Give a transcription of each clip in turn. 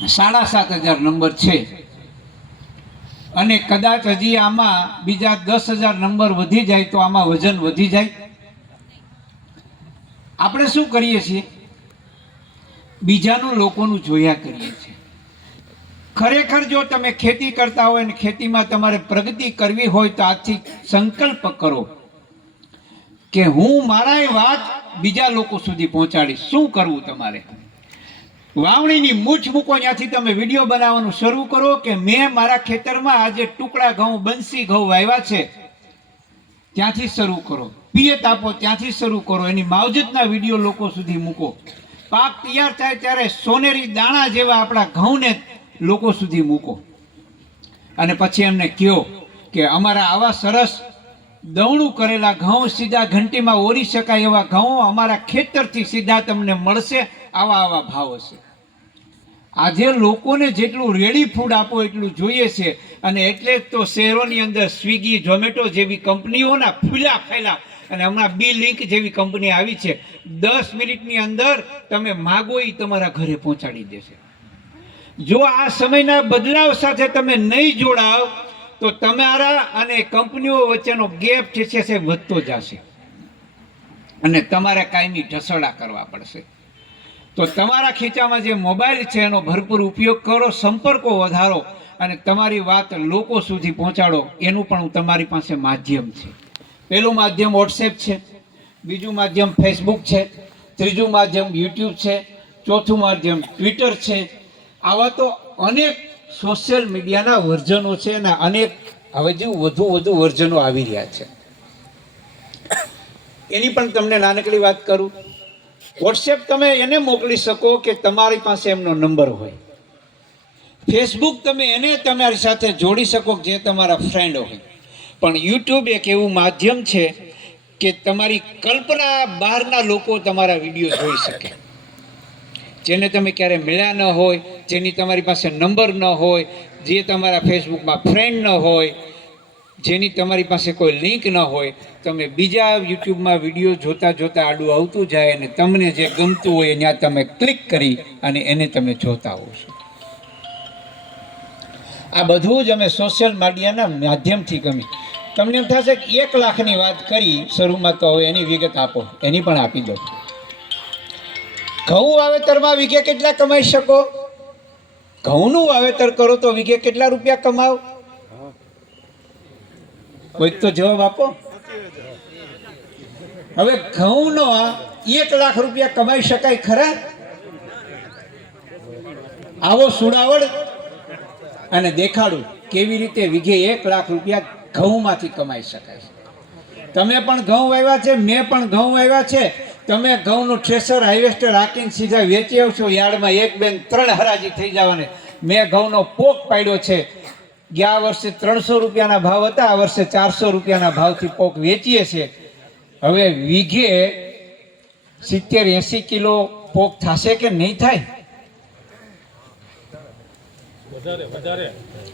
7,500 number છે અને કદાચ હજી આમાં બીજા 10,000 નંબર વધી જાય તો આમાં વજન વધી જાય. આપણે શું કરીએ છીએ? બીજાનું લોકોનું જોયા કરીએ છીએ. ખરેખર જો તમે ખેતી કરતા હોય અને ખેતીમાં તમારે પ્રગતિ કરવી હોય તો આજથી સંકલ્પ કરો કે હું મારા વાત બીજા લોકો સુધી પહોંચાડીશ. શું કરવું તમારે? વાવણીની મૂછ મૂકો, ત્યાંથી તમે વિડીયો બનાવવાનું શરૂ કરો કે મેં મારા ખેતરમાં આજે ટુકડા ઘઉં, બંસી ઘઉં વાવ્યા છે, ત્યાંથી શરૂ કરો. પિયત આપો, ત્યાંથી શરૂ કરો. એની માવજતના વિડીયો લોકો સુધી મૂકો. પાક તૈયાર થાય ત્યારે સોનેરી દાણા જેવા આપણા ઘઉંને લોકો સુધી મૂકો અને પછી એમને કહો કે અમારા આવા સરસ દવણું કરેલા ઘઉં, સીધા ઘંટીમાં ઓરી શકાય એવા ઘઉં અમારા ખેતરથી સીધા તમને મળશે, આવા આવા ભાવ હશે. આજે લોકોને જેટલું રેડી ફૂડ આપો એટલું જોઈએ છે અને એટલે જ તો શહેરોની અંદર સ્વિગી, ઝોમેટો જેવી કંપનીઓના ફૂલા ફેલા અને હમણાં બી લિંક જેવી કંપની આવી છે. 10 મિનિટની અંદર તમે માગો એ તમારા ઘરે પહોંચાડી દેશે. જો આ સમયના બદલાવ સાથે તમે નહીં જોડાવ તો તમારા અને કંપનીઓ વચ્ચેનો ગેપ છે તે વધતો જશે અને તમારે કાયમી ઢસડા કરવા પડશે. તો તમારા ખીચામાં જે મોબાઈલ છે એનો ભરપૂર ઉપયોગ કરો, સંપર્કો વધારો અને તમારી વાત લોકો સુધી પહોંચાડો. એનું પણ તમારી પાસે માધ્યમ છે. પહેલું માધ્યમ વોટ્સએપ છે, બીજું માધ્યમ ફેસબુક છે, ત્રીજું માધ્યમ યુટ્યુબ છે, ચોથું માધ્યમ ટ્વિટર છે. આવા તો અનેક સોશિયલ મીડિયાના વર્ઝનો છે અને અનેક હવે જે વધુ વર્ઝનો આવી રહ્યા છે. એની પણ તમને નાનકડી વાત કરું. વોટ્સએપ તમે એને મોકલી શકો કે તમારી પાસે એમનો નંબર હોય. ફેસબુક તમે એને તમારી સાથે જોડી શકો જે તમારા ફ્રેન્ડ હોય. પણ યુટ્યુબ એક એવું માધ્યમ છે કે તમારી કલ્પના બહારના લોકો તમારા વિડીયો જોઈ શકે, જેને તમે ક્યારે મળ્યા ન હોય, જેની તમારી પાસે નંબર ન હોય, જે તમારા ફેસબુકમાં ફ્રેન્ડ ન હોય, જેની તમારી પાસે કોઈ લિંક ન હોય. તમે બીજા યુટ્યુબમાં વિડીયો જોતા જોતા આડું આવતું જાય અને તમને જે ગમતું હોય ત્યાં તમે ક્લિક કરી અને એને તમે જોતા હોવ છો. આ બધું જ અમે સોશિયલ મીડિયાના માધ્યમથી ગમી. તમને એમ થશે કે 1 લાખની વાત કરી શરૂમાં, તો હવે એની વિગત આપો. એની પણ આપી દો. ઘઉં વાવેતરમાં વીઘે કેટલા કમાઈ શકો? ઘઉંનું વાવેતર કરો તો વીઘે કેટલા રૂપિયા કમાવ? કોઈક તો જવાબ આપો. હવે ઘઉંનો 1 લાખ રૂપિયા કમાઈ શકાય ખરા? આવો સુડાવડ અને દેખાડું કેવી રીતે વીઘે 1 લાખ રૂપિયા ઘઉંમાંથી કમાઈ શકાય. તમે પણ ઘઉં વાવ્યા છે, મેં પણ ઘઉં વાવ્યા છે. તમે ઘઉંનું થ્રેસર, હાર્વેસ્ટર રાખીને સીધા વેચી આવશો યાર્ડમાં, 1, 2, 3 હરાજી થઈ જવાની. મેં ઘઉંનો પોક પાડ્યો છે. ગયા વર્ષે 300 રૂપિયાના ભાવ હતા, આ વર્ષે 400 રૂપિયાના ભાવથી પોક વેચીએ છીએ. હવે વીઘે 70-80 કિલો પોક થશે કે નહીં થાય?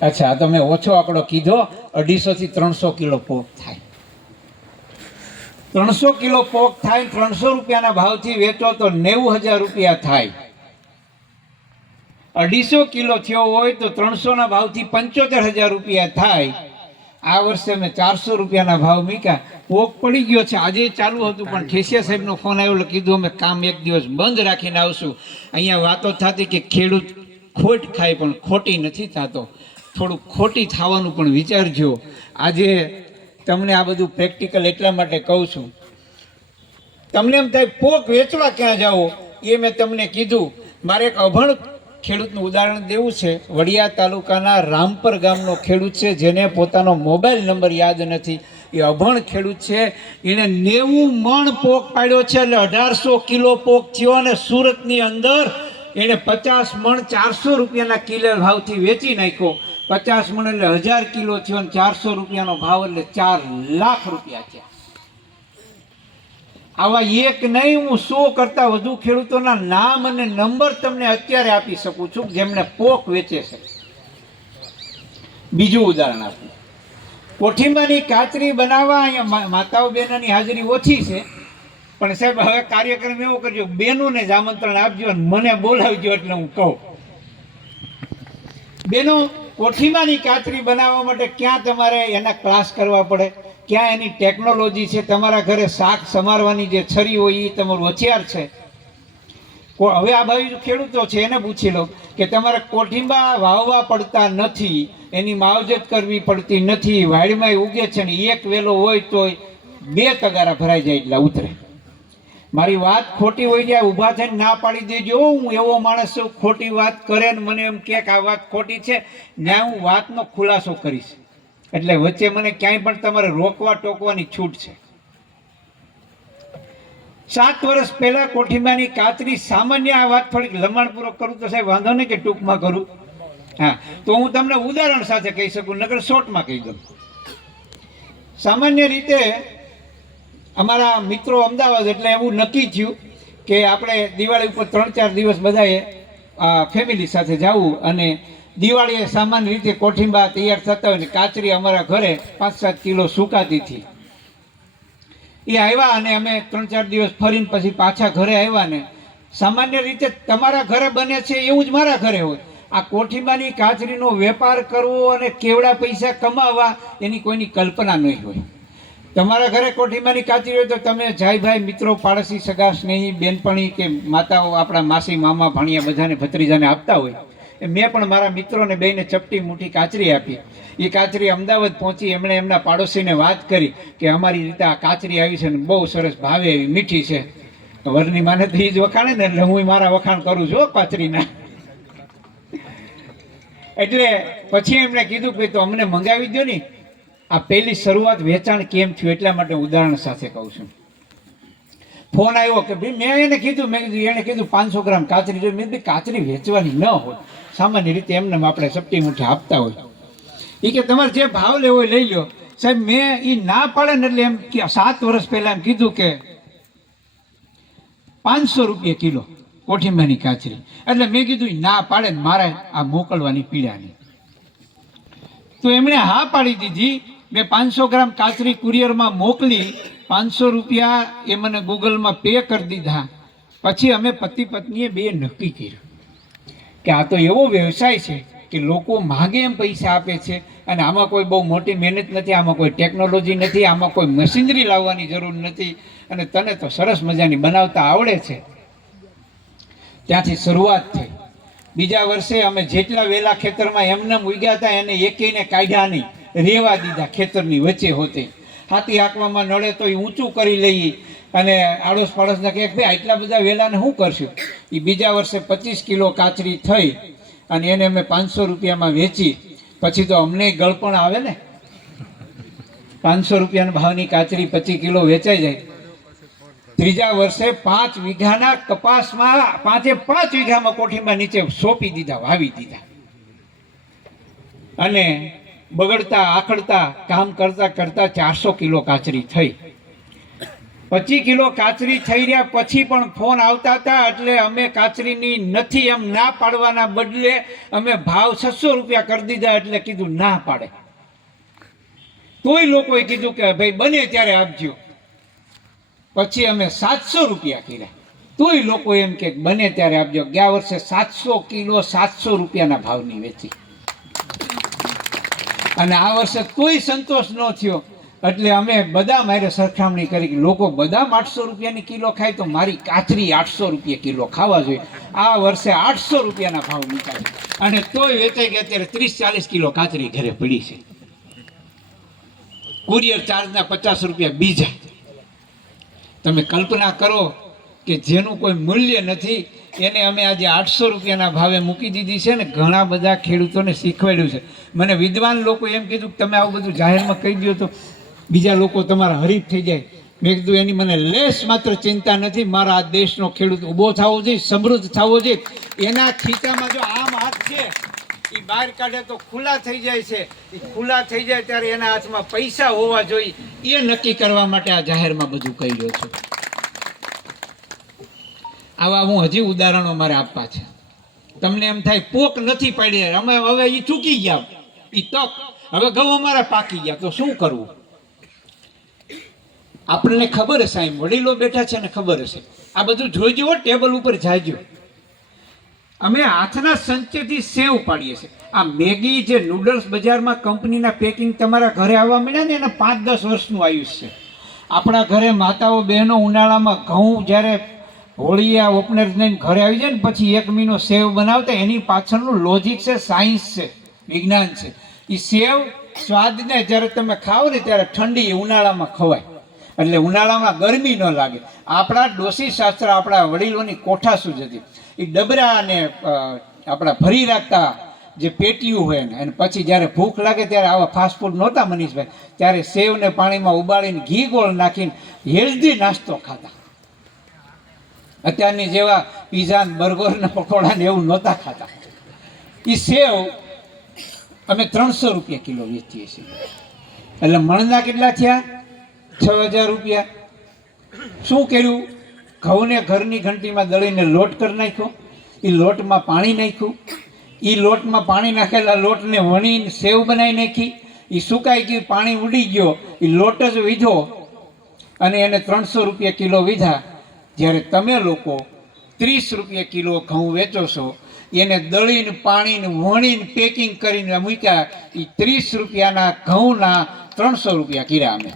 અચ્છા, તમે ઓછો આંકડો કીધો. 250 થી 300 કિલો પોક થાય. 300 કિલો પોક થાય, 300 રૂપિયાના ભાવથી વેચો તો 90,000 રૂપિયા થાય. 250 કિલો થયો હોય તો 300 ના ભાવથી 75,000 રૂપિયા થાય. આ વર્ષે મેં 400 રૂપિયાના ભાવ મૂક્યા. પોક પડી ગયો છે. આજે ચાલુ હતું પણ ઠેસિયા સાહેબનો ફોન આવ્યો, કીધું અમે કામ 1 દિવસ બંધ રાખીને આવશું. અહીંયા વાતો થતી કે ખેડૂત ખોટ ખાય પણ ખોટી નથી થતો. થોડું ખોટી થવાનું પણ વિચારજો. આજે તમને આ બધું પ્રેક્ટિકલ એટલા માટે કહું છું. તમને એમ થાય પોક વેચવા ક્યાં જાઓ, એ મેં તમને કીધું. મારે એક અભણ ખેડૂતનું ઉદાહરણ દેવું છે. વડિયા તાલુકાના રામપર ગામનો ખેડૂત છે, જેને પોતાનો મોબાઈલ નંબર યાદ નથી. એ અભણ ખેડૂત છે. એણે 90 મણ પોક પાડ્યો છે, એટલે 1800 કિલો પોક થયો. અને સુરતની અંદર એણે 50 મણ 400 રૂપિયાના કિલો ભાવથી વેચી નાખ્યો. 50 મણ એટલે 1000 કિલો થયો અને 400 રૂપિયાનો ભાવ એટલે 4 લાખ રૂપિયા થયા. આવા એક નહીં, હું 100 કરતાં વધુ ખેડૂતોના નામ અને નંબર તમને અત્યારે આપી શકું છું જેમણે પોક વેચે છે. બીજું ઉદાહરણ આપું. કોઠીંબાની કાચરી બનાવવા અહીંયા માતાઓ બહેનોની હાજરી ઓછી છે, પણ સાહેબ હવે કાર્યક્રમ એવો કરજો, બહેનોને જ આમંત્રણ આપજો અને મને બોલાવજો એટલે હું કહું. બેનો, કોઠીમાંની કાચરી બનાવવા માટે ક્યાં તમારે એના ક્લાસ કરવા પડે, ક્યાં એની ટેકનોલોજી છે. તમારા ઘરે શાક સમારવાની જે છરી હોય એ તમારું હથિયાર છે. હવે આ બાજુ ખેડૂતો છે એને પૂછી લો કે તમારે કોઠીંબા વાવવા પડતા નથી, એની માવજત કરવી પડતી નથી, વાડીમાં ઉગે છે ને એક વેલો હોય તો 2 તગારા ભરાઈ જાય એટલે ઉતરે. મારી વાત ખોટી હોય ત્યાં ઊભા થઈને ના પાડી દેજો. હું એવો માણસ છું, ખોટી વાત કરે ને મને એમ કે આ વાત ખોટી છે, ત્યાં હું વાતનો ખુલાસો કરીશ. એટલે વચ્ચે મને ક્યાંય પણ તમારે રોકવા ટોકવાની છૂટ છે. 7 વર્ષ પહેલા કોઠીંબાની કાચરી સામાન્ય, આ વાત થોડીક લંબાણપૂર્વક કરું તો સાહેબ વાંધો નહીં કે ટૂંકમાં કરું? હા, તો હું તમને ઉદાહરણ સાથે કહી શકું, નકર શોર્ટમાં કહી દઉં. સામાન્ય રીતે અમારા મિત્રો અમદાવાદ એટલે એવું નક્કી થયું કે આપણે દિવાળી ઉપર 3-4 દિવસ બધાએ ફેમિલી સાથે જવું, અને દિવાળીએ સામાન્ય રીતે કોઠીંબા તૈયાર થતા હોય ને કાચરી અમારા ઘરે 5-7 કિલો સુકાતી હતી. એ આવ્યા અને અમે 3-4 દિવસ ફરીને પછી પાછા ઘરે આવ્યા ને સામાન્ય રીતે તમારા ઘરે બને છે એવું જ મારા ઘરે હોય. આ કોઠીંબાની કાચરીનો વેપાર કરવો અને કેવડા પૈસા કમાવા એની કોઈની કલ્પના નહીં હોય. તમારા ઘરે કોઠીંબાની કાચરી હોય તો તમે જાય ભાઈ મિત્રો, પાડોશી, સગા, સ્નેહી, બેનપણી કે માતાઓ, આપણા માસી, મામા, ભાણિયા બધાને ભત્રીજાને આપતા હોય. મેં પણ મારા મિત્રોને બેને ચપટી મુઠ્ઠી કાચરી આપી. એ કાચરી અમદાવાદ પહોંચી, એમણે એમના પાડોશીને વાત કરી કે અમારી રીતે આ કાચરી આવી છે ને બહુ સરસ ભાવે એવી મીઠી છે. વરની માને તો એ જ વખાણે ને, એટલે હું મારા વખાણ કરું છું કાચરીના. એટલે પછી એમણે કીધું કે તો અમને મંગાવી દો ને. આ પહેલી શરૂઆત વેચાણ કેમ થયું એટલા માટે ઉદાહરણ સાથે કહું છું. ફોન આવ્યો કે ભાઈ, મેં એને કીધું, એણે કીધું 500 ગ્રામ કાચરી જોઈએ. મેં ભાઈ કાચરી વેચવાની ન હોય, સામાન્ય રીતે એમને આપણે ચપટી મુઠ્ઠી આપતા હોય. એ કે તમારે જે ભાવ લેવો હોય લઈ લો. સાહેબ મેં એ ના પાડે ને એટલે એમ 7 વર્ષ પહેલા એમ કીધું કે 500 રૂપિયા કિલો કોઠીંબાની કાચરી. એટલે મેં કીધું ના પાડે ને મારે આ મોકલવાની પીડાની. તો એમણે હા પાડી દીધી. મેં 500 ગ્રામ કાચરી કુરિયરમાં મોકલી. 500 રૂપિયા એ મને ગૂગલમાં પે કરી દીધા. પછી અમે પતિ પત્નીએ બે નક્કી કર્યું કે આ તો એવો વ્યવસાય છે કે લોકો માગે એમ પૈસા આપે છે, અને આમાં કોઈ બહુ મોટી મહેનત નથી, આમાં કોઈ ટેકનોલોજી નથી, આમાં કોઈ મશીનરી લાવવાની જરૂર નથી, અને તને તો સરસ મજાની બનાવતા આવડે છે. ત્યાંથી શરૂઆત થઈ. બીજા વર્ષે અમે જેટલા વેલા ખેતરમાં એમને ઉગ્યા હતા એને એકેયને કાઢ્યા નહીં, રેવા દીધા ખેતરની વચ્ચે હોતે. હાથી હાંકવામાં નડે તો એ ઊંચું કરી લઈએ, અને આડોશ પાડોશને કહે ભાઈ આટલા બધા વેલાને શું કરશું. એ બીજા વર્ષે 25 કિલો કાચરી થઈ અને એને અમે 500 રૂપિયામાં વેચી. પછી તો અમને ગળપણ આવે ને, 500 રૂપિયાના ભાવની કાચરી 25 કિલો વેચાઈ જાય. ત્રીજા વર્ષે 5 વીઘાના કપાસમાં 5 વીઘામાં કોઠીંબા નીચે સોંપી દીધા, વાવી દીધા. અને બગડતા આખડતા કામ કરતા કરતા 400 કિલો કાચરી થઈ. 25 કિલો કાચરી થઈ રહ્યા પછી પણ ફોન આવતા હતા. એટલે અમે કાચરીની નથી એમ ના પાડવાના બદલે અમે ભાવ 600 રૂપિયા કરી દીધા. એટલે કીધું ના પાડે. તોય લોકોએ કીધું કે ભાઈ બને ત્યારે આપજો. પછી અમે 700 રૂપિયા કર્યા. તોય લોકો એમ કે બને ત્યારે આપજો. ગયા વર્ષે 700 કિલો 700 રૂપિયાના ભાવની વેચી. અને આ વર્ષે કોઈ સંતોષ ન થયો. એટલે અમે બદામ હારે સરખામણી કરી કે લોકો બદામ 800 રૂપિયાની કિલો ખાય તો મારી કાચરી 800 રૂપિયા કિલો ખાવા જોઈએ. આ વર્ષે 800 રૂપિયાના ભાવ નીકળે, અને તોય વેચાઈ ગયા. અત્યારે 30-40 કિલો કાચરી ઘરે પડી છે. કુરિયર ચાર્જના 50 રૂપિયા બીજા. તમે કલ્પના કરો કે જેનું કોઈ મૂલ્ય નથી એને અમે આજે 800 રૂપિયાના ભાવે મૂકી દીધી છે ને. ઘણા બધા ખેડૂતોને શીખવાડ્યું છે. મને વિદ્વાન લોકો એમ કીધું કે તમે આવું બધું જાહેરમાં કહી દો તો બીજા લોકો તમારા હરીફ થઈ જાય. મેં કીધું એની મને લેશ માત્ર ચિંતા નથી. મારા આ દેશનો ખેડૂત ઊભો થવો જોઈએ, સમૃદ્ધ થવો જોઈએ. એના ખીચામાં જો આમ હાથ છે એ બહાર કાઢે તો ખુલ્લા થઈ જાય છે. એ ખુલ્લા થઈ જાય ત્યારે એના હાથમાં પૈસા હોવા જોઈએ. એ નક્કી કરવા માટે આ જાહેરમાં બધું કહી રહ્યો છું. આવા હું હજી ઉદાહરણો મારે આપવા છે. તમને એમ થાય પોક નથી પાડી, અમે હવે એ ચૂકી ગયા, એ તક હવે ઘઉં અમારા પાકી ગયા તો શું કરવું. આપણને ખબર હશે, અહીં વડીલો બેઠા છે ને ખબર હશે. આ બધું જોઈજો, ટેબલ ઉપર જાયજો. અમે હાથના સંચેથી સેવ પાડીએ છીએ. આ મેગી જે નૂડલ્સ બજારમાં કંપનીના પેકિંગ તમારા ઘરે આવવા મળ્યા ને એના 5-10 વર્ષનું આયુષ્ય છે. આપણા ઘરે માતાઓ બહેનો ઉનાળામાં ઘઉં જ્યારે હોળીયા ઓપનર લઈને ઘરે આવી જાય ને પછી 1 મહિનો સેવ બનાવતા એની પાછળનું લોજિક છે, સાયન્સ છે, વિજ્ઞાન છે. એ સેવ સ્વાદને જ્યારે તમે ખાઓ ને ત્યારે ઠંડી ઉનાળામાં ખવાય એટલે ઉનાળામાં ગરમી ન લાગે. આપણા ડોસી શાસ્ત્ર આપણા વડીલોની કોઠાસૂજ હતી. એ ડબરા અને આપણા ભરી રાખતા જે પેટીયું હોય ને અને પછી જ્યારે ભૂખ લાગે ત્યારે આવા ફાસ્ટ ફૂડ નહોતા મનીષભાઈ, ત્યારે સેવને પાણીમાં ઉબાળીને ઘી ગોળ નાખીને હેલ્ધી નાસ્તો ખાતા. અત્યારની જેવા પીઝા ને બર્ગર ને પકોડા ને એવું નહોતા ખાતા. એ સેવ અમે 300 રૂપિયા કિલો વેચીએ છીએ. એટલે મણના કેટલા થયા? 6000 રૂપિયા. શું કર્યું? ઘઉંને ઘરની ઘંટીમાં દળીને લોટ કરી નાખ્યો. એ લોટમાં પાણી નાખ્યું. એ લોટમાં પાણી નાખેલા લોટને વણીને સેવ બનાવી નાખી. એ સુકાઈ ગયું, પાણી ઉડી ગયો, એ લોટ જ વીધો અને એને 300 રૂપિયા કિલો વીધા. જ્યારે તમે લોકો 30 રૂપિયા કિલો ઘઉં વેચો છો, એને દળીને પાણીને વણીને પેકિંગ કરીને મૂક્યા. એ 30 રૂપિયાના ઘઉંના 300 રૂપિયા કર્યા અમે.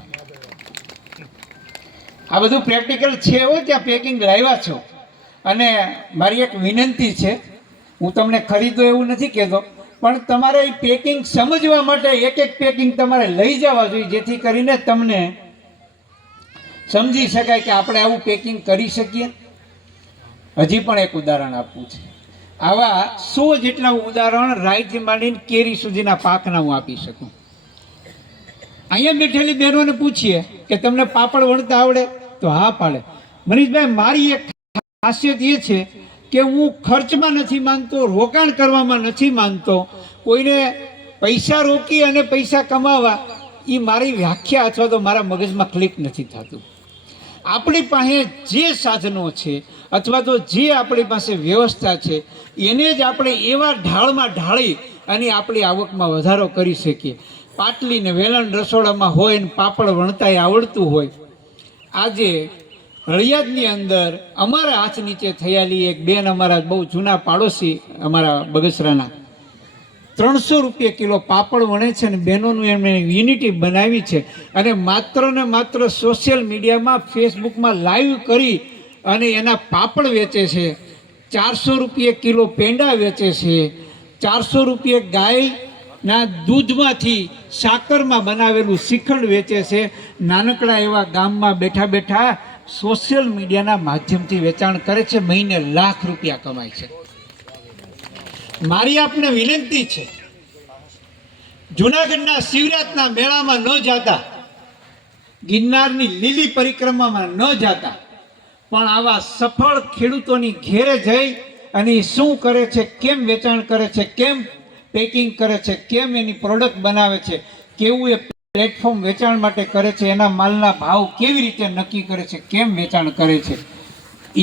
આ બધું પ્રેક્ટિકલ છે હો, ત્યાં પેકિંગ લાવ્યા છો. અને મારી એક વિનંતી છે, હું તમને ખરીદો એવું નથી કહેતો, પણ તમારે એ પેકિંગ સમજવા માટે એક પેકિંગ તમારે લઈ જવા જોઈએ, જેથી કરીને તમને સમજી શકાય કે આપણે આવું પેકિંગ કરી શકીએ. હજી પણ એક ઉદાહરણ આપવું છે. આવા 100 જેટલા ઉદાહરણ રાઈથી માંડીને કેરી સુધીના પાકના હું આપી શકું. અહીંયા બેઠેલી બહેનોને પૂછીએ કે તમને પાપડ વણતા આવડે? તો હા પાડે. મનીષભાઈ, મારી એક ખાસિયત એ છે કે હું ખર્ચમાં નથી માનતો, રોકાણ કરવામાં નથી માનતો. કોઈને પૈસા રોકી અને પૈસા કમાવા એ મારી વ્યાખ્યા અથવા તો મારા મગજમાં ક્લિક નથી થતું. આપણી પાસે જે સાધનો છે અથવા તો જે આપણી પાસે વ્યવસ્થા છે એને જ આપણે એવા ઢાળમાં ઢાળી અને આપણી આવકમાં વધારો કરી શકીએ. પાટલી ને વેલણ રસોડામાં હોય ને પાપડ વણતાય આવડતું હોય. આજે હળિયાદની અંદર અમારા હાથ નીચે થયેલી એક બેન, અમારા બહુ જૂના પાડોશી અમારા બગસરાના, 300 રૂપિયા કિલો પાપડ વણે છે ને બહેનોનું એમણે યુનિટી બનાવી છે. અને માત્ર ને માત્ર સોશિયલ મીડિયામાં ફેસબુકમાં લાઈવ કરી અને એના પાપડ વેચે છે. 400 રૂપિયા કિલો પેંડા વેચે છે. 400 રૂપિયા ગાયના દૂધમાંથી સાકરમાં બનાવેલું શ્રીખંડ વેચે છે. નાનકડા એવા ગામમાં બેઠા બેઠા સોશિયલ મીડિયાના માધ્યમથી વેચાણ કરે છે. મહિને લાખ રૂપિયા કમાય છે. મારી આપને વિનંતી છે, જૂનાગઢના શિવરાત્રિના મેળામાં ન જાતા, ગિરનારની લીલી પરિક્રમામાં ન જાતા, પણ આવા સફળ ખેડૂતોની ઘેરે જઈ અને શું કરે છે, કેમ વેચાણ કરે છે, કેમ પેકિંગ કરે છે, કેમ એની પ્રોડક્ટ બનાવે છે, કેવું એ પ્લેટફોર્મ વેચાણ માટે કરે છે, એના માલના ભાવ કેવી રીતે નક્કી કરે છે, કેમ વેચાણ કરે છે,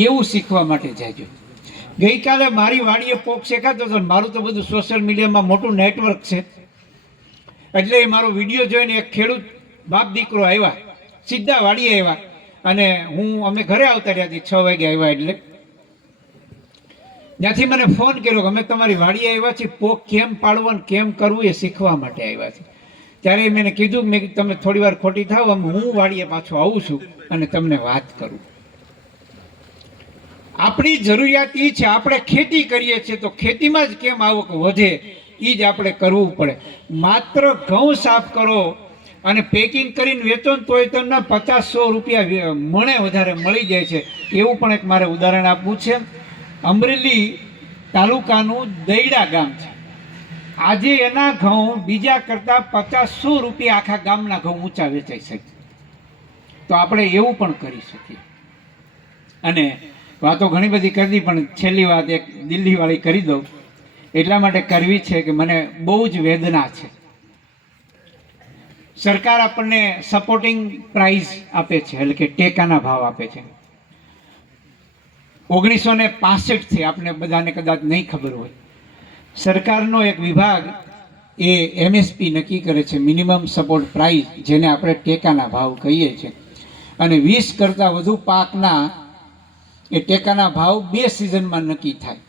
એવું શીખવા માટે જાજો. ગઈકાલે મારી વાડીએ પોક શેકાતો હતો. મારું તો બધું સોશિયલ મીડિયામાં મોટું નેટવર્ક છે, એટલે એ મારો વિડીયો જોઈને એક ખેડૂત બાપ દીકરો આવ્યા, સીધા વાડીએ આવ્યા. અને અમે ઘરે આવતા રહ્યા 6 વાગે આવ્યા. એટલે ત્યાંથી મને ફોન કર્યો કે અમે તમારી વાડીએ આવ્યા છીએ, પોક કેમ પાડવો ને કેમ કરવું એ શીખવા માટે આવ્યા છે. ત્યારે મેં કીધું, મેં તમે થોડી વાર ખોટી થાવ, હું વાડીએ પાછો આવું છું અને તમને વાત કરું. આપણી જરૂરિયાત એ છે, આપણે ખેતી કરીએ છીએ તો ખેતીમાં જ કેમ આવક વધે એ જ આપણે કરવું પડે. માત્ર ઘઉં સાફ કરો અને પેકિંગ કરીને વેચો ને તોય તમને 50-100 રૂપિયા મણે વધારે મળી જાય છે. એવું પણ એક મારે ઉદાહરણ આપવું છે. અમરેલી તાલુકાનું દૈડા ગામ છે. આજે એના ઘઉં બીજા કરતાં 50-100 રૂપિયા આખા ગામના ઘઉં ઊંચા વેચાઈ શકે. તો આપણે એવું પણ કરી શકીએ. અને વાતો ઘણી બધી કરી, પણ છેલ્લી વાત એક દિલ્હીવાળી કરી દઉં. એટલા માટે કરવી છે કે મને બહુ જ વેદના છે. સરકાર આપણને સપોર્ટિંગ પ્રાઇઝ આપે છે, એટલે કે ટેકાના ભાવ આપે છે. 1965થી આપણે બધાને કદાચ નહીં ખબર હોય, સરકારનો એક વિભાગ એ MSP નક્કી કરે છે, મિનિમમ સપોર્ટ પ્રાઇઝ, જેને આપણે ટેકાના ભાવ કહીએ છીએ. અને 20 કરતાં વધુ પાકના એ ટેકાના ભાવ 2 સિઝનમાં નક્કી થાય.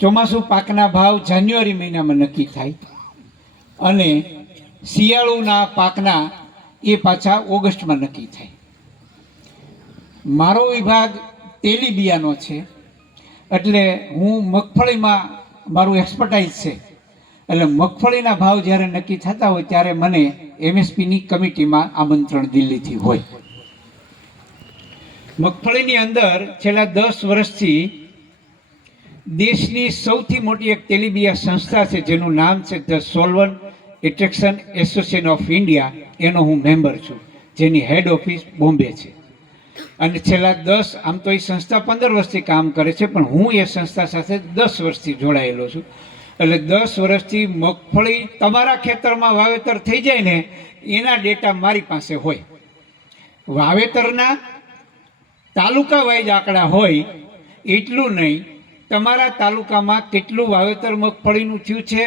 ચોમાસું પાકના ભાવ જાન્યુઆરી મહિનામાં નક્કી થાય અને શિયાળુના પાકના એ પાછા ઓગસ્ટમાં નક્કી થાય. મારો વિભાગ તેલીબિયાનો છે એટલે હું મગફળીમાં મારું એક્સપર્ટાઇઝ છે. એટલે મગફળીના ભાવ જ્યારે નક્કી થતા હોય ત્યારે મને MSPની કમિટીમાં આમંત્રણ દિલ્હીથી હોય. મગફળીની અંદર છેલ્લા 10 વર્ષથી દેશની સૌથી મોટી એક તેલીબિયા સંસ્થા છે જેનું નામ છે the solvent attraction association of India. એનો હું મેમ્બર છું, જેની હેડ ઓફિસ બોમ્બે છે. અને છેલ્લા 10 આમ તો એ સંસ્થા 15 વર્ષથી કામ કરે છે, પણ હું એ સંસ્થા સાથે 10 વર્ષથી જોડાયેલો છું. એટલે 10 વર્ષથી મગફળી તમારા ખેતરમાં વાવેતર થઈ જાય ને એના ડેટા મારી પાસે હોય. વાવેતરના તાલુકા વાઇઝ આંકડા હોય એટલું નહીં, તમારા તાલુકામાં કેટલું વાવેતર મગફળીનું થયું છે,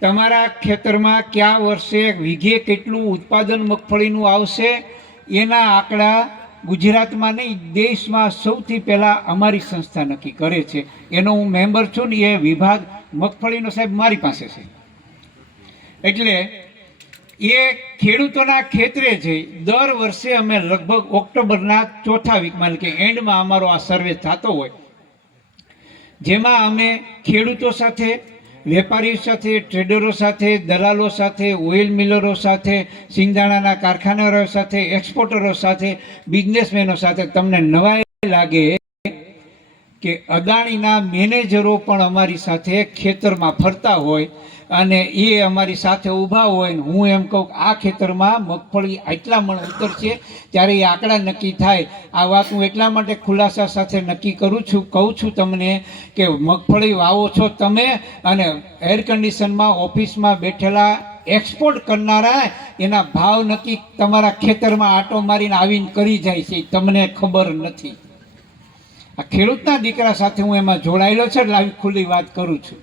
તમારા ખેતરમાં કયા વર્ષે વીઘે કેટલું ઉત્પાદન મગફળીનું આવશે, એના આંકડા ગુજરાતમાં નહીં દેશમાં સૌથી પહેલાં અમારી સંસ્થા નક્કી કરે છે. એનો હું મેમ્બર છું ને એ વિભાગ મગફળીનો સાહેબ મારી પાસે છે. એટલે એ ખેડૂતોના ખેતરે જઈ દર વર્ષે અમે લગભગ ઓક્ટોબરના ચોથા વીકમાં એટલે કે એન્ડમાં અમારો આ સર્વે થતો હોય, જેમાં અમે ખેડૂતો સાથે, વેપારીઓ સાથે, ટ્રેડરો સાથે, દલાલો સાથે, ઓઇલ મિલરો સાથે, સિંગદાણાના કારખાનાઓ સાથે, એક્સપોર્ટરો સાથે, બિઝનેસમેનો સાથે. તમને નવાઈ લાગે કે અદાણીના મેનેજરો પણ અમારી સાથે ખેતરમાં ફરતા હોય અને એ અમારી સાથે ઊભા હોય ને હું એમ કહું આ ખેતરમાં મગફળી આટલા મણ ઉતરશે ત્યારે એ આંકડા નક્કી થાય. આ વાત હું એટલા માટે ખુલાસા સાથે નક્કી કરું છું, કહું છું તમને કે મગફળી વાવો છો તમે અને એર કન્ડિશનમાં ઓફિસમાં બેઠેલા એક્સપોર્ટ કરનારા એના ભાવ નક્કી તમારા ખેતરમાં આંટો મારીને આવીને કરી જાય છે, તમને ખબર નથી. આ ખેડૂતના દીકરા સાથે હું એમાં જોડાયેલો છે એટલે આવી ખુલ્લી વાત કરું છું.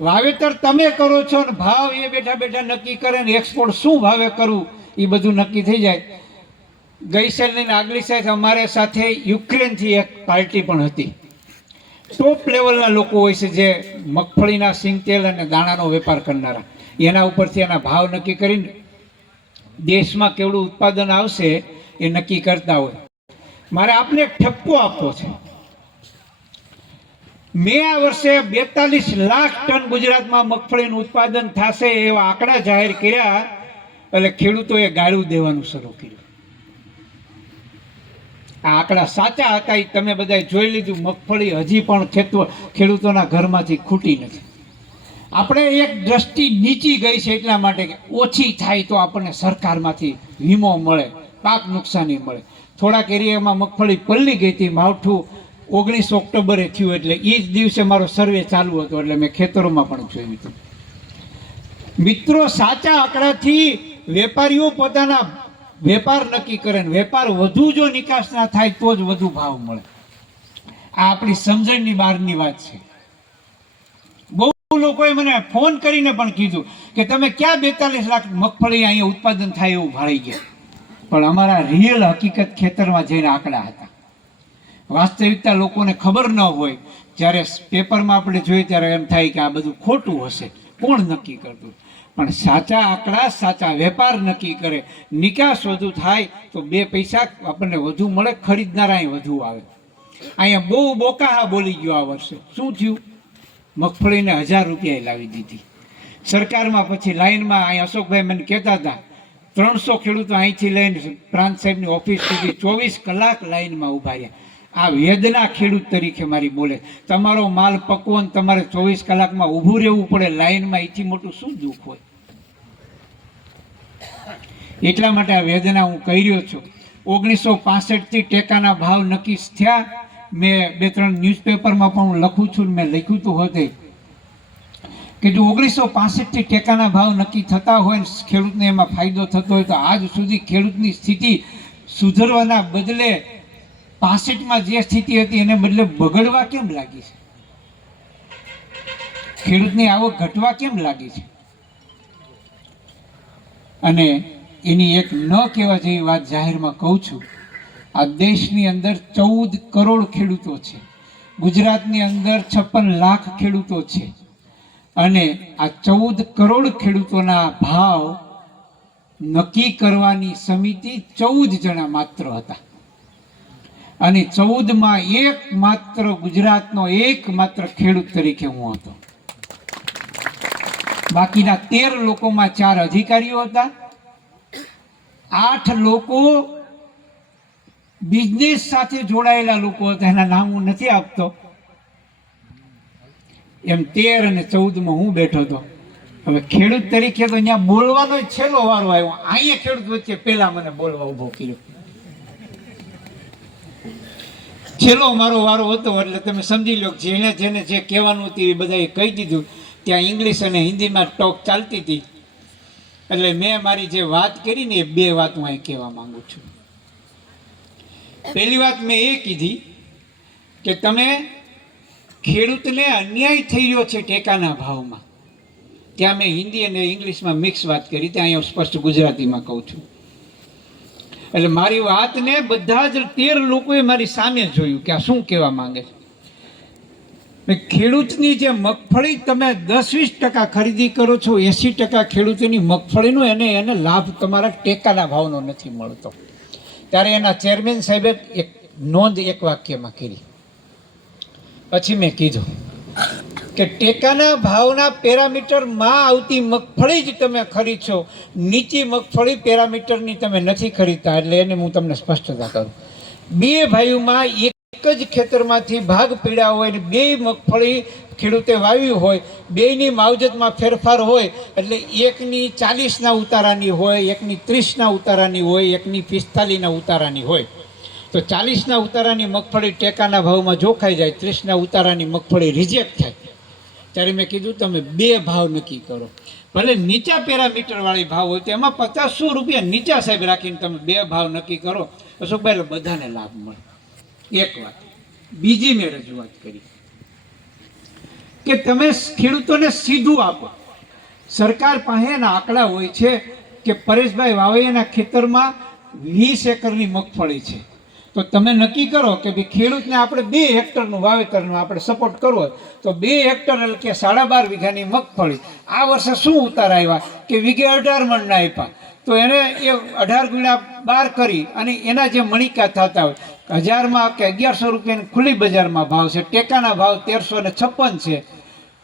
વાવેતર તમે કરો છો ને ભાવ એ બેઠા બેઠા નક્કી કરે ને એક્સપોર્ટ શું ભાવે કરવું એ બધું નક્કી થઈ જાય. ગઈ સાલની આગલી સાલ અમારે સાથે યુક્રેનથી એક પાર્ટી પણ હતી. ટોપ લેવલના લોકો હોય છે જે મગફળીના સિંગતેલ અને દાણાનો વેપાર કરનારા, એના ઉપરથી એના ભાવ નક્કી કરીને દેશમાં કેવડું ઉત્પાદન આવશે એ નક્કી કરતા હોય. મારે આપને એક ઠપકો આપવો છે. મેં આ વર્ષે 42 લાખ ટન ગુજરાતમાં મગફળીનું ઉત્પાદન થશે એવા આંકડા જાહેર કર્યા એટલે ખેડૂતોએ ગાળું દેવાનું શરૂ કર્યું. આ આંકડા સાચા હતા એ તમે બધા જોઈ લીધું. મગફળી હજી પણ ખેડૂતોના ઘરમાંથી ખૂટી નથી. આપણે એક દ્રષ્ટિ નીચી ગઈ છે એટલા માટે કે ઓછી થાય તો આપણને સરકારમાંથી વીમો મળે, પાક નુકસાની મળે. થોડાક એરિયામાં મગફળી પલ્લી ગઈ હતી, માવઠું 19 ઓક્ટોબરે થયું એટલે એ જ દિવસે મારો સર્વે ચાલુ હતો એટલે મેં ખેતરોમાં પણ જોયું હતું. મિત્રો, સાચા આંકડાથી વેપારીઓ પોતાના વેપાર નક્કી કરે ને વેપાર વધુ જો નિકાસ ના થાય તો જ વધુ ભાવ મળે. આ આપણી સમજણની બહારની વાત છે. બહુ લોકોએ મને ફોન કરીને પણ કીધું કે તમે ક્યાં 42 લાખ મગફળી અહીંયા ઉત્પાદન થાય એવું ભાળી ગયા. પણ અમારા રિયલ હકીકત ખેતરમાં જઈને આંકડા હતા. વાસ્તવિકતા લોકોને ખબર ન હોય, જ્યારે પેપરમાં આપણે જોઈએ ત્યારે એમ થાય કે આ બધું ખોટું હશે, કોણ નક્કી કરતું? પણ સાચા આંકડા સાચા વેપાર નક્કી કરે. નિકાસ વધુ થાય તો 2 પૈસા આપણને વધુ મળે, ખરીદનારાય વધુ આવે. અહીંયા બહુ બોકાહા બોલી ગયો આ વર્ષે. શું થયું? મગફળીને 1000 રૂપિયા લાવી દીધી સરકારમાં. પછી લાઈનમાં અહીંયા અશોકભાઈ મને કહેતા હતા 300 ખેડૂતો અહીંથી લઈને પ્રાંત સાહેબની ઓફિસ સુધી 24 કલાક લાઈનમાં ઊભા રહ્યા. આ વેદના ખેડૂત તરીકે મારી બોલે. તમારો માલ પકવો ને તમારે 24 કલાકમાં ઊભું રહેવું પડે લાઈનમાં, એથી મોટું શું દુઃખ હોય? એટલા માટે આ વેદના હું કહી રહ્યો છું. 1965થી ટેકાના ભાવ નક્કી થયા. મેં 2-3 ન્યૂઝપેપરમાં પણ હું લખું છું, મેં લખ્યું તો હતું કે જો 1965થી ટેકાના ભાવ નક્કી થતા હોય ને ખેડૂતને એમાં ફાયદો થતો હોય તો આજ સુધી ખેડૂતની સ્થિતિ સુધરવાના બદલે 65માં જે સ્થિતિ હતી એને બદલે બગડવા કેમ લાગી છે? ખેડૂતની આવક ઘટવા કેમ લાગી છે? અને એની એક ન કહેવા જેવી વાત જાહેરમાં કહું છું. આ દેશની અંદર 14 કરોડ ખેડૂતો છે. ગુજરાતની અંદર 56 લાખ ખેડૂતો છે અને આ 14 કરોડ ખેડૂતોના ભાવ નક્કી કરવાની સમિતિ 14 જણા માત્ર હતા અને 14માં એક માત્ર ગુજરાતનો એક માત્ર ખેડૂત તરીકે હું હતો. બાકીના 13 લોકોમાં 4 અધિકારીઓ હતા, 8 લોકો બિઝનેસ સાથે જોડાયેલા લોકો હતા, એના નામ હું નથી આપતો. એમ 13 અને 14માં હું બેઠો હતો. હવે ખેડૂત તરીકે તો અહીંયા બોલવાનો છેલ્લો વારો આવ્યો. અહીંયા ખેડૂત વચ્ચે પહેલા મને બોલવા ઉભો કર્યો. છેલ્લો મારો વારો હતો એટલે તમે સમજી લો જેને જેને જે કહેવાનું હતું એ બધાએ કહી દીધું. ત્યાં ઇંગ્લિશ અને હિન્દીમાં ટોક ચાલતી હતી એટલે મેં મારી જે વાત કરી ને એ 2 વાત હું અહીં કહેવા માંગુ છું. પહેલી વાત મેં એ કીધી કે તમે ખેડૂતને અન્યાય થઈ રહ્યો છે ટેકાના ભાવમાં. ત્યાં મેં હિન્દી અને ઇંગ્લિશમાં મિક્સ વાત કરી, ત્યાં અહીંયા સ્પષ્ટ ગુજરાતીમાં કહું છું. એટલે મારી વાતને બધા જ 13 લોકોએ મારી સામે જોયું કે આ શું કહેવા માંગે છે. ખેડૂતની જે મગફળી તમે 10-20% ખરીદી કરો છો, 80% ખેડૂતોની મગફળીનો એને લાભ તમારા ટેકાના ભાવનો નથી મળતો. ત્યારે એના ચેરમેન સાહેબે એક નોંધ એક વાક્યમાં કરી. પછી મેં કીધું કે ટેકાના ભાવના પેરામીટરમાં આવતી મગફળી જ તમે ખરીદશો, નીચી મગફળી પેરામીટરની તમે નથી ખરીદતા. એટલે એને હું તમને સ્પષ્ટતા કરું. 2 ભાઈઓમાં એક જ ખેતરમાંથી ભાગ પીડા હોય ને 2 મગફળી ખેડૂતે વાવી હોય, 2ની માવજતમાં ફેરફાર હોય એટલે એકની 40ના ઉતારાની હોય, એકની 30ના ઉતારાની હોય, એકની 45ના ઉતારાની હોય. તો 40ના ઉતારાની મગફળી ટેકાના ભાવમાં જોખાઈ જાય, 30ના ઉતારાની મગફળી રિજેક્ટ થાય. ત્યારે મેં કીધું તમે 2 ભાવ નક્કી કરો. ભલે નીચા પેરામીટરવાળી ભાવ હોય તો એમાં 50-100 રૂપિયા નીચા સાહેબ રાખીને તમે 2 ભાવ નક્કી કરો અશોકભાઈ, એટલે બધાને લાભ મળે. એક વાત. બીજી મેં રજૂઆત કરી કે તમે ખેડૂતોને સીધું આપો. સરકાર પાસે એના આંકડા હોય છે કે પરેશભાઈ વાવૈયાના ખેતરમાં 20 એકરની મગફળી છે, તો તમે નક્કી કરો કે ભાઈ ખેડૂતને આપણે 2 હેક્ટરનું વાવેતરનું આપણે સપોર્ટ કરવો હોય તો 2 હેક્ટર એટલે કે 12.5 વીઘાની મગફળી. આ વર્ષે શું ઉતાર આવ્યા કે વીઘે 18 મણના આપ્યા, તો એને એ 18 ગુણ્યા 12 કરી અને એના જે મણિકા થતા હોય 1000માં કે 1100 રૂપિયાની ખુલ્લી બજારમાં ભાવ છે, ટેકાના ભાવ 1356 છે,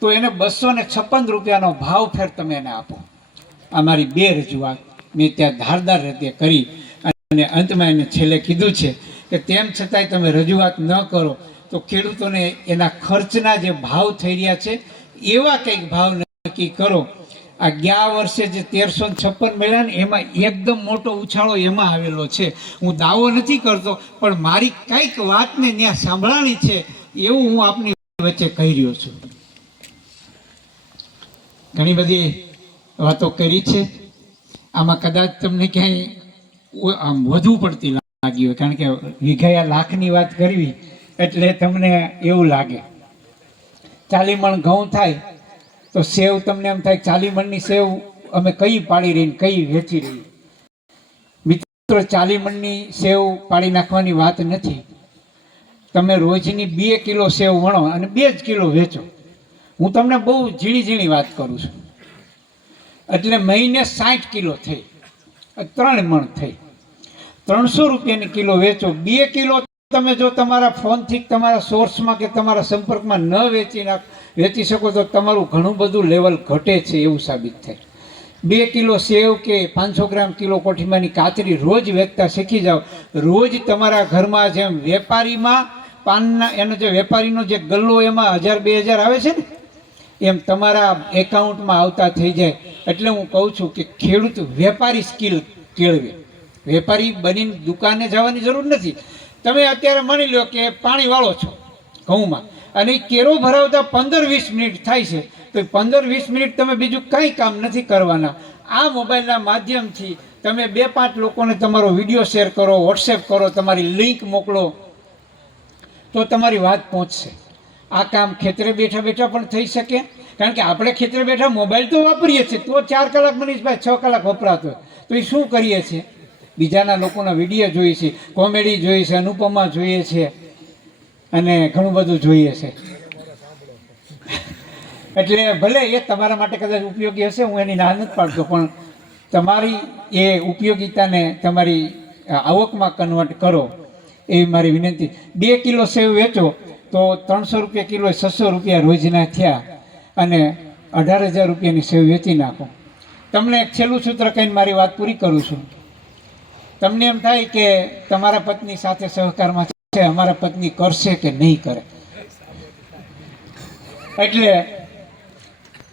તો એને 256 રૂપિયાનો ભાવ ફેર તમે એને આપો. આ મારી 2 રજૂઆત મેં ત્યાં ધારદાર રીતે કરી અને અંતમાં એને છેલ્લે કીધું છે કે તેમ છતાંય તમે રજૂઆત ન કરો તો ખેડૂતોને એના ખર્ચના જે ભાવ થઈ રહ્યા છે એવા કંઈક ભાવ નક્કી કરો. આ ગયા વર્ષે જે 1356 મળ્યા ને એમાં એકદમ મોટો ઉછાળો એમાં આવેલો છે. હું દાવો નથી કરતો પણ મારી કંઈક વાતને ત્યાં સાંભળવાની છે એવું હું આપની વચ્ચે કહી રહ્યો છું. ઘણી બધી વાતો કરી છે, આમાં કદાચ તમને ક્યાંય આમ વધુ પડતી લાગી હોય, કારણ કે વીઘા લાખની વાત કરવી એટલે તમને એવું લાગે. 40 મણ ઘઉં થાય તો સેવ તમને એમ થાય 40 મણની સેવ અમે કઈ પાડી રહી કઈ વેચી રહી. મિત્રો 40 મણની સેવ પાડી નાખવાની વાત નથી. તમે રોજની 2 કિલો સેવ વણો અને 2 જ કિલો વેચો. હું તમને બહુ ઝીણી ઝીણી વાત કરું છું. એટલે મહિને 60 કિલો થઈ, 3 મણ થઈ, 300 રૂપિયાની કિલો વેચો. 2 કિલો તમે જો તમારા ફોનથી તમારા સોર્સમાં કે તમારા સંપર્કમાં ન વેચી શકો તો તમારું ઘણું બધું લેવલ ઘટે છે એવું સાબિત થાય. 2 કિલો સેવ કે 500 ગ્રામ કિલો કોઠીમાની કાચરી રોજ વેચતા શીખી જાઓ. રોજ તમારા ઘરમાં જેમ વેપારીમાં પાનના એનો જે વેપારીનો જે ગલ્લો એમાં 1000-2000 આવે છે ને એમ તમારા એકાઉન્ટમાં આવતા થઈ જાય. એટલે હું કહું છું કે ખેડૂત વેપારી સ્કિલ કેળવે. વેપારી બનીને દુકાને જવાની જરૂર નથી. તમે અત્યારે માની લો કે પાણી વાળો છો ઘઉંમાં અને કેરો ભરાવતા 15-20 મિનિટ થાય છે, તો 15-20 મિનિટ તમે બીજું કંઈ કામ નથી કરવાના. આ મોબાઈલના માધ્યમથી તમે 2-5 લોકોને તમારો વિડીયો શેર કરો, વોટ્સએપ કરો, તમારી લિંક મોકલો તો તમારી વાત પહોંચશે. આ કામ ખેતરે બેઠા બેઠા પણ થઈ શકે, કારણ કે આપણે ખેતરે બેઠા મોબાઈલ તો વાપરીએ છીએ તો 4 કલાક મનીષભાઈ 6 કલાક વપરાતો હોય તો એ શું કરીએ છીએ? બીજાના લોકોના વિડીયો જોઈએ છે, કોમેડી જોઈએ છે, અનુપમા જોઈએ છે, અને ઘણું બધું જોઈએ છે. એટલે ભલે એ તમારા માટે કદાચ ઉપયોગી હશે, હું એની ના નથી પાડતો, પણ તમારી એ ઉપયોગિતાને તમારી આવકમાં કન્વર્ટ કરો એવી મારી વિનંતી. 2 કિલો સેવ વેચો તો 300 રૂપિયા કિલો, 600 રૂપિયા રોજના થયા અને 18,000 રૂપિયાની સેવ વેચી નાખો. તમને એક છેલ્લું સૂત્ર કહીને મારી વાત પૂરી કરું છું. તમને એમ થાય કે તમારા પત્ની સાથે સહકારમાં છે, અમારા પત્ની કરશે કે નહીં કરે, એટલે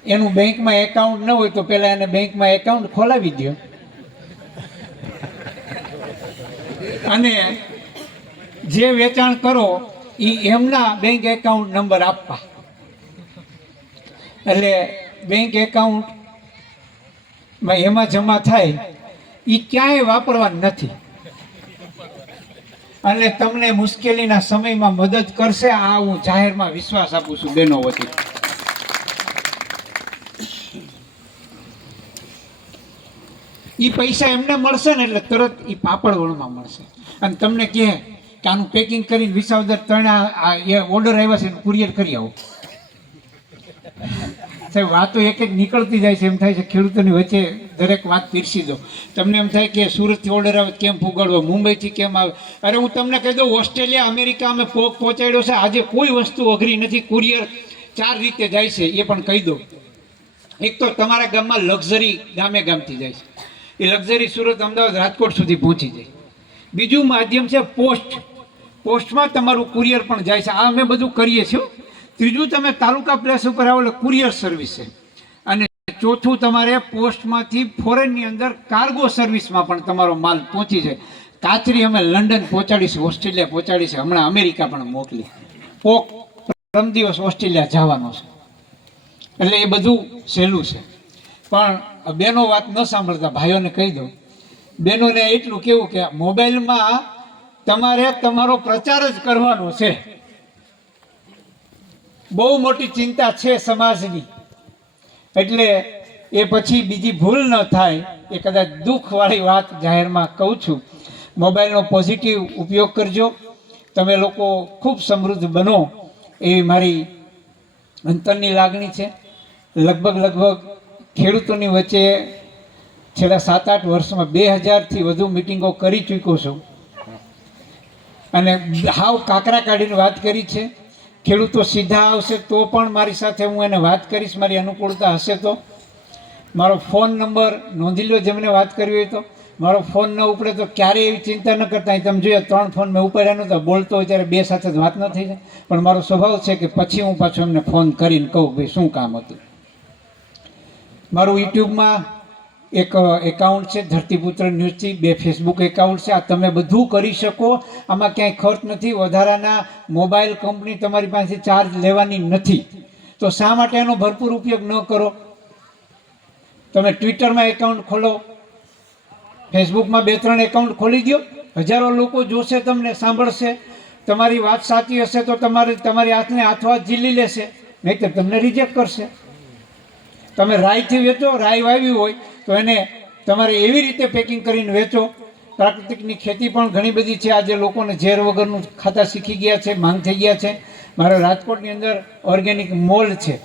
એનું બેંકમાં એકાઉન્ટ ન હોય તો પહેલાં એને બેંકમાં એકાઉન્ટ ખોલાવી દો અને જે વેચાણ કરો એ એમના બેંક એકાઉન્ટ નંબર આપવા. એટલે બેંક એકાઉન્ટમાં એમાં જમા થાય એ ક્યાંય વાપરવાનું નથી અને તમને મુશ્કેલીના સમયમાં મદદ કરશે. આ હું જાહેરમાં વિશ્વાસ આપું છું બહેનો વતી. એ પૈસા એમને મળશે ને એટલે તરત એ પાપડ મળશે અને તમને કહે કે આનું પેકિંગ કરીને વિસાવદર 3 ઓર્ડર આવ્યા છે, કુરિયર કરી આવો. સાહેબ વાતો એક એક નીકળતી જાય છે, એમ થાય છે ખેડૂતોની વચ્ચે દરેક વાત પીરસી દો. તમને એમ થાય કે સુરતથી ઓર્ડર આવે કેમ પુગાડવો, મુંબઈથી કેમ આવે. અરે હું તમને કહી દઉં, ઓસ્ટ્રેલિયા, અમેરિકા અમે પહોંચાડ્યો છે. આજે કોઈ વસ્તુ અઘરી નથી. કુરિયર 4 રીતે જાય છે એ પણ કહી દો. એક તો તમારા ગામમાં લક્ઝરી ગામે ગામથી જાય છે, એ લક્ઝરી સુરત, અમદાવાદ, રાજકોટ સુધી પહોંચી જાય. બીજું માધ્યમ છે પોસ્ટ. પોસ્ટમાં તમારું કુરિયર પણ જાય છે. આ અમે બધું કરીએ છીએ. ત્રીજું તમે તાલુકા પ્લેસ ઉપર આવો એટલે કુરિયર સર્વિસ છે. અને ચોથું તમારે પોસ્ટમાંથી ફોરેનની અંદર કાર્ગો સર્વિસમાં પણ તમારો માલ પહોંચી જાય. કાચરી અમે લંડન પહોંચાડીશું, ઓસ્ટ્રેલિયા પહોંચાડીશું, હમણાં અમેરિકા પણ મોકલી. પ્રથમ દિવસ ઓસ્ટ્રેલિયા જવાનો છે. એટલે એ બધું સહેલું છે. પણ બેનો વાત ન સાંભળતા ભાઈઓને કહી દઉં, બહેનોને એટલું કેવું કે મોબાઈલમાં તમારે તમારો પ્રચાર જ કરવાનો છે. બહુ મોટી ચિંતા છે સમાજની, એટલે એ પછી બીજી ભૂલ ન થાય એ કદાચ દુઃખવાળી વાત જાહેરમાં કહું છું. મોબાઈલનો પોઝિટિવ ઉપયોગ કરજો. તમે લોકો ખૂબ સમૃદ્ધ બનો એવી મારી અંતરની લાગણી છે. લગભગ ખેડૂતોની વચ્ચે છેલ્લા 7-8 વર્ષમાં 2000થી વધુ મિટિંગો કરી ચૂક્યો છું અને હાવ કાકરા કાઢીને વાત કરી છે. ખેડૂતો સીધા આવશે તો પણ મારી સાથે હું એને વાત કરીશ, મારી અનુકૂળતા હશે તો. મારો ફોન નંબર નોંધી લો, જેમને વાત કરવી હોય તો. મારો ફોન ન ઉપડે તો ક્યારેય એવી ચિંતા ન કરતા. તમે જોઈએ 3 ફોન મેં ઉપાડ્યા નહોતા, બોલતો હોય ત્યારે 2 સાથે વાત ન થઈ જાય, પણ મારો સ્વભાવ છે કે પછી હું પાછો એમને ફોન કરીને કહું ભાઈ શું કામ હતું. મારું યુટ્યુબમાં એક એકાઉન્ટ છે, ધરતીપુત્ર ન્યૂઝથી. 2 ફેસબુક એકાઉન્ટ છે. આ તમે બધું કરી શકો, આમાં ક્યાંય ખર્ચ નથી. વધારાના મોબાઈલ કંપની તમારી પાસેથી ચાર્જ લેવાની નથી. તો શા માટે એનો ભરપૂર ઉપયોગ ન કરો? તમે ટ્વિટરમાં એકાઉન્ટ ખોલો, ફેસબુકમાં 2-3 એકાઉન્ટ ખોલી દો. હજારો લોકો જોશે, તમને સાંભળશે. તમારી વાત સાચી હશે તો તમારી હાથને હાથો ઝીલી લેશે, નહીં તો તમને રિજેક્ટ કરશે. તમે રાઈથી વેચો, રાઈ વાવી હોય તો એને તમારે એવી રીતે પેકિંગ કરીને વેચો. પ્રાકૃતિકની ખેતી પણ ઘણી બધી છે. આજે લોકોને ઝેર વગરનું ખાતા શીખી ગયા છે, માંગ થઈ ગયા છે. મારા રાજકોટની અંદર ઓર્ગેનિક મોલ છે.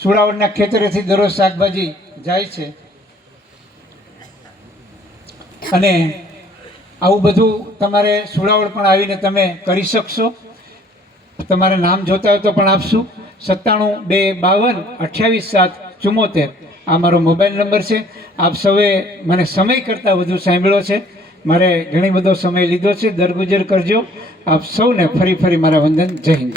સુડાવડના ખેતરેથી દરરોજ શાકભાજી જાય છે અને આવું બધું તમારે સુડાવડ પણ આવીને તમે કરી શકશો. તમારે નામ જોતા હોય તો પણ આપશું. 97-252-28-7-74 આ મારો મોબાઈલ નંબર છે. આપ સૌએ મને સમય કરતાં વધુ સાંભળ્યો છે. મારે ઘણી બધો સમય લીધો છે, દરગુજર કરજો. આપ સૌને ફરી મારા વંદન. જય હિન્દ.